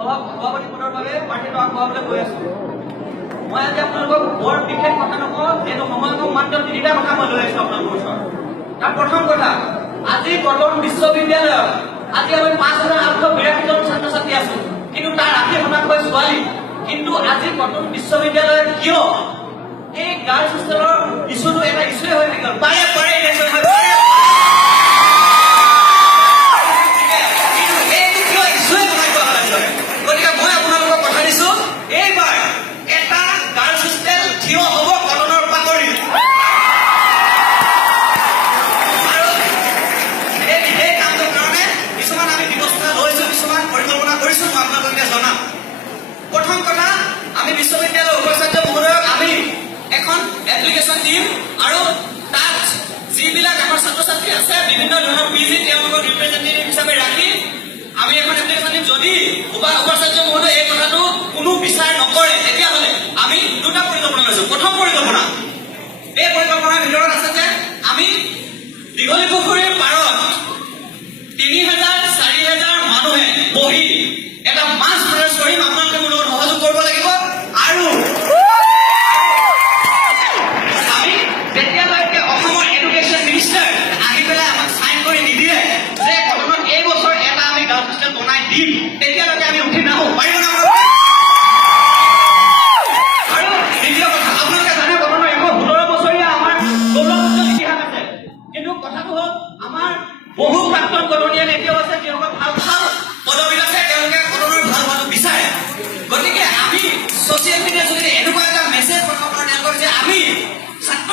সভাপতি পদৰ বাবে প্ৰাৰ্থীত্ব আগবঢ়াবলৈ গৈ আছো। মই আজি আপোনালোকক বৰ বিশেষ কথা নকওঁ, যিহেতু সময় কম, মাত্ৰ তিনিটা কথা মই লৈ আছো আপোনালোকৰ ওচৰত। তাৰ প্ৰথম কথা, আজি কটন বিশ্ববিদ্যালয়ত আজি আমি ৫,৮৮২জন ছাত্ৰ ছাত্ৰী আছো, কিন্তু তাৰ ৮০% ছোৱালী। কিন্তু আজি কটন বিশ্ববিদ্যালয়ত কিয় এই গাৰ্লছ হোষ্টেলৰ ইছ্যুটো এটা ইছ্যুৱে হৈ থাকিল। পাৰে পাৰে ইলেকশ্যন হয়, গতিকে মই আপোনালোকক কথা দিছো, এইবাৰ এটা গাৰ্লছ হোষ্টেল থিয় হ'ব কটনৰ বাকৰিত। আৰু এই কামটোৰ কাৰণে কিছুমান আমি ব্যৱস্থা লৈছো, কিছুমান পৰিকল্পনা কৰিছো, মই আপোনালোকক এতিয়া জনাম। প্ৰথম কথা, আমি বিশ্ববিদ্যালয়ৰ উপাচাৰ্য মহোদয়ক আমি এখন এপ্লিকেশ্যন দিম আৰু তাত যিবিলাক আমাৰ ছাত্ৰ ছাত্ৰী আছে বিভিন্ন ধৰণৰ পিজি, তেওঁলোকক ৰিপ্ৰেজেণ্টেটিভ হিচাপে ৰাখি আমি এখন এপ্লিকেশ্যন দিম। যদি উপাচাৰ্য মহোদয় এই কথাটো কোনো বিচাৰ নকৰে, তেতিয়াহ'লে আমি দুটা পৰিকল্পনা লৈছো। প্ৰথম পৰিকল্পনা, এই পৰিকল্পনাৰ ভিতৰত আছে যে আমি দীঘলী পুখুৰীৰ পাৰত ৩,০০০-৪,০০০ মানুহে বহি এটা মাছ খৰচ কৰিম। আপোনালোকে মোৰ লগত সহযোগ কৰিব লাগিব। আৰু আমি যেতিয়ালৈকে অসমৰ এডুকেশ্যন মিনিষ্টাৰ আহি পেলাই আমাক চাইন কৰি নিদিয়ে যে কটনত এই বছৰ এটা আমি গাৰ্লছ হোষ্টেল বনাই দিম, তেতিয়ালৈকে আমি উঠি নাহো। পাৰিব না? আৰু দ্বিতীয় কথা, আপোনালোকে জানে কটনৰ ১১৭ বছৰীয়া আমাৰ গৌৰৱোজ্জ্বল ইতিহাস আছে, কিন্তু কথাটো হ'ল আমাৰ বহু প্ৰাক্তন কটনীয়া এতিয়াও আছে, যিসকল ভাল ভাল পদবীত আছে, তেওঁলোকে কটনৰ ভাল হোৱাটো বিচাৰে। গতিকে আমি ছচিয়েল মিডিয়াৰ যোগেদি এনেকুৱা এটা মেছেজ পঠাব পাৰোঁ তেওঁলোকক যে আমি ছাত্ৰ